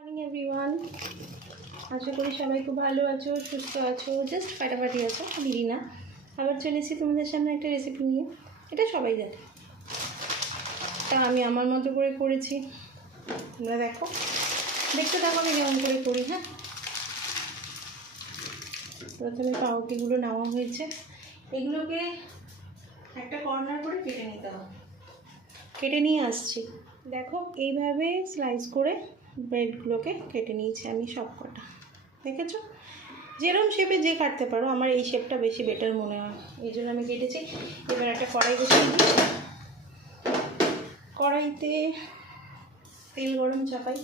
Morning everyone আশা করি সবাই খুব ভালো আছো, সুস্থ আছো জাস্ট ফাটাফাটি আছো দিদি না। আবার চলে তোমাদের সামনে একটা রেসিপি নিয়ে। এটা সবাই জানে। তা আমি আমার মতো করে করেছি। তোমরা দেখো। দেখতে থাকো, আমি কেমন করে করি হ্যাঁ? প্রথমে পাউটিগুলো নেওয়া হয়েছে। এগুলোকে একটা কর্নার করে কেটে নিতে হবে। কেটে নিয়ে আসছি। দেখো, এইভাবে স্লাইস করে ব্রেডগুলোকে কেটে নিয়েছি আমি সব কটা দেখেছ যেরকম শেপে যে কাটতে পারো, আমার এই শেপটা বেশি বেটার মনে হয়। এই জন্য আমি কেটেছি। এবার একটা কড়াই বসিয়ে দিই। কড়াইতে তেল গরম চাপাই।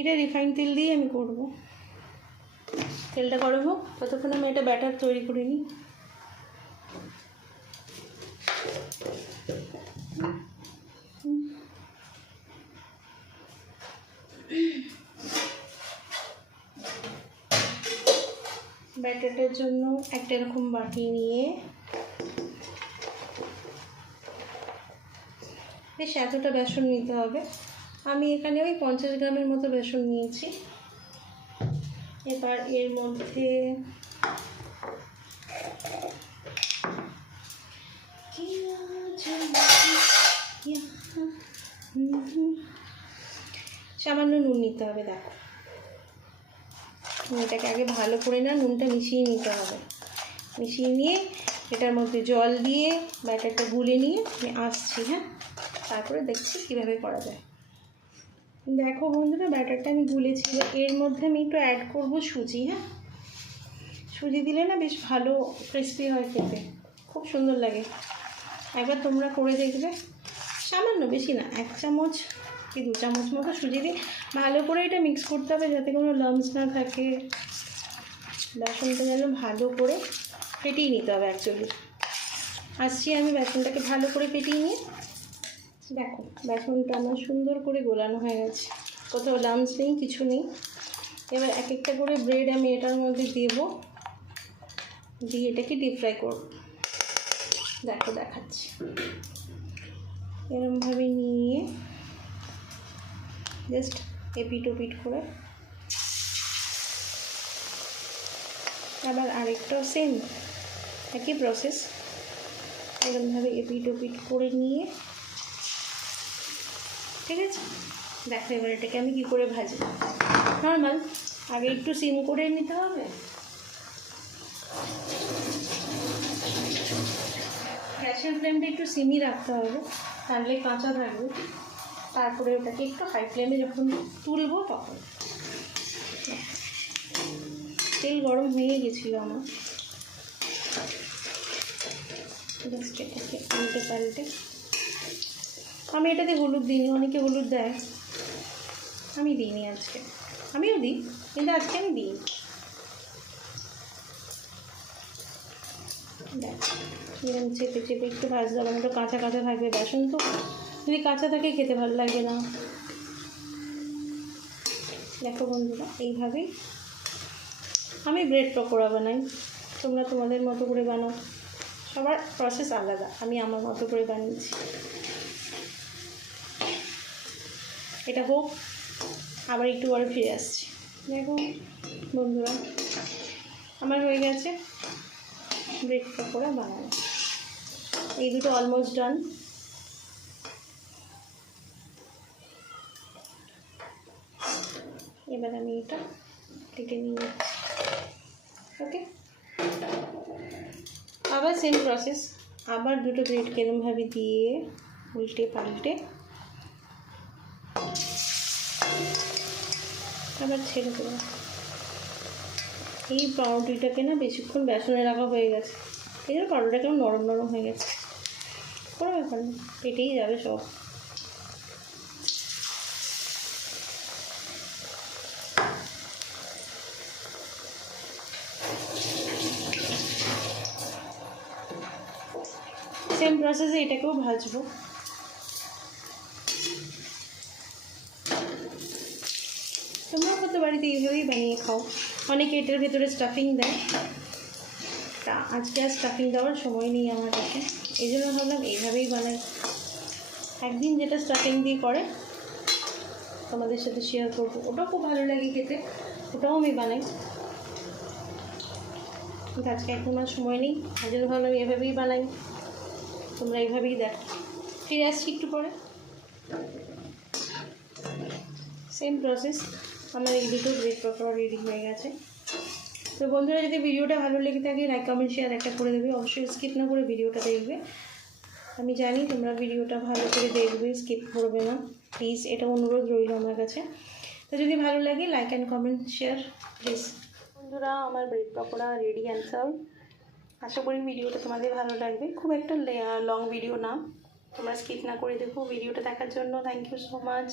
এটা রিফাইন তেল দিয়ে আমি করব। তেলটা গরম হোক, ততক্ষণ আমি একটা ব্যাটার তৈরি করে নিই। ব্যাটারটার জন্য একটা এরকম বাটি নিয়ে বেশ এতটা বেসন নিতে হবে। আমি এখানে ওই পঞ্চাশ গ্রামের মতো বেসন নিয়েছি। এবার এর মধ্যে সামান্য নুন নিতে হবে, দেখো। এটাকে আগে ভালো করে না, নুনটা মিশিয়ে নিতে হবে। মিশিয়ে নিয়ে এটার মধ্যে জল দিয়ে ব্যাটারটা গুলে নিয়ে আমি আসছি হ্যাঁ? তারপরে দেখছি কীভাবে করা যায়। দেখো বন্ধুরা, ব্যাটারটা আমি গুলেছি। এর মধ্যে আমি একটু অ্যাড করব সুজি হ্যাঁ? সুজি দিলে না বেশ ভালো ক্রিস্পি হয় খেতে। খুব সুন্দর লাগে। একবার তোমরা করে দেখবে। সামান্য বেশি না, এক চামচ কি দু চামচ মতো সুজি দিয়ে ভালো করে এটা মিক্স করতে হবে যাতে কোনো লামস না থাকে। বেসনটা যেন ভালো করে ফেটিয়ে নিতে হবে অ্যাকচুয়ালি আসছি আমি বেসনটাকে ভালো করে ফেটিয়ে নিয়ে। দেখো, বেসনটা আমার সুন্দর করে গোলানো হয়ে গেছে। কোথাও লামস নেই, কিছু নেই। এবার এক একটা করে ব্রেড আমি এটার মধ্যে দেব। দিয়ে এটাকে ডিপ ফ্রাই করব। দেখো, দেখাচ্ছি। এরমভাবে নিয়ে জাস্ট এপিট ওপিট করে। আবার আরেকটাও সেম একই প্রসেস এরমভাবে এপিট ওপিট করে নিয়ে ঠিক আছে? দেখো এবার এটাকে আমি কী করে ভাজি? নর্মাল আগে একটু সিম করে নিতে হবে। গ্যাসের ফ্লেমটা একটু সিমই রাখতে হবে। তাহলে কাঁচা থাকবে। তারপরে ওটাকে একটু হাই ফ্লেমে যখন তুলবো তখন। তেল গরম হয়ে গেছিল আমার। এটাকে উল্টে পাল্টে আমি এটাতে হলুদ দিইনি, অনেকে হলুদ দেয়। আমি দিইনি আজকে। আমিও দিই, কিন্তু আজকে আমি দিই এরকম চেপে চেপে একটু ভাজতে হবে একটু কাঁচা কাঁচা থাকবে। বেসন তো যদি কাঁচা থাকে খেতে ভালো লাগবে না। দেখো বন্ধুরা, এইভাবেই আমি ব্রেড পকোড়া বানাই। তোমরা তোমাদের মতো করে বানাও। সবার প্রসেস আলাদা, আমি আমার মতো করে বানিয়েছি। এটা হোক, আবার একটু পরে ফিরে আসছি। দেখো বন্ধুরা, আমার হয়ে গেছে ব্রেড পকোড়া বানানো। এই দুটো অলমোস্ট ডান এবার আমি এটা কেটে নিয়ে ওকে আবার সেম প্রসেস আবার দুটো ব্রেড কেরমভাবে দিয়ে উল্টে পাল্টে আবার ছেড়ে দেবো। এই পাউরুটিটাকে না বেশিক্ষণ বেসনে রাখা হয়ে গেছে। এই জন্য পাউরুটিটা কেমন নরম নরম হয়ে গেছে। কোনো ব্যাপার না, পেটেই যাবে সব। সেম প্রসেসে এটাকেও ভাজবো। তোমরাও কত বাড়িতে এইভাবেই বানিয়ে খাও। অনেকে এটার ভেতরে স্টাফিং দেয়। তা আজকে আর স্টাফিং দেওয়ার সময় নেই আমার কাছে। এই জন্য ভাবলাম এইভাবেই বানাই। একদিন যেটা স্টাফিং দিয়ে করে, তোমাদের সাথে শেয়ার করব। ওটাও খুব ভালো লাগে খেতে। ওটাও আমি বানাই। কিন্তু আজকে এখন আর সময় নেই। ওই জন্য ভাবলাম এভাবেই বানাই। তোমরা এইভাবেই দেখো। ফিরে আসছি একটু পরে। সেম প্রসেস আমার দুটো ব্রেড পকোড়া রেডি হয়ে গেছে। তো বন্ধুরা, যদি ভিডিওটা ভালো লেগে থাকে লাইক কমেন্ট শেয়ার একটা করে দেবে। অবশ্যই স্কিপ না করে ভিডিওটা দেখবে। আমি জানি তোমরা ভিডিওটা ভালো করে দেখবে স্কিপ করবে না। প্লিজ এটা অনুরোধ রইল আমার কাছে। তো যদি ভালো লাগে like and comment share please বন্ধুরা, আমার bread pakora ready and serve আশা করি ভিডিওটা তোমাদের ভালো লাগবে। খুব একটা লং ভিডিও না। তোমরা স্কিপ না করে দেখো ভিডিওটা দেখার জন্য। Thank you so much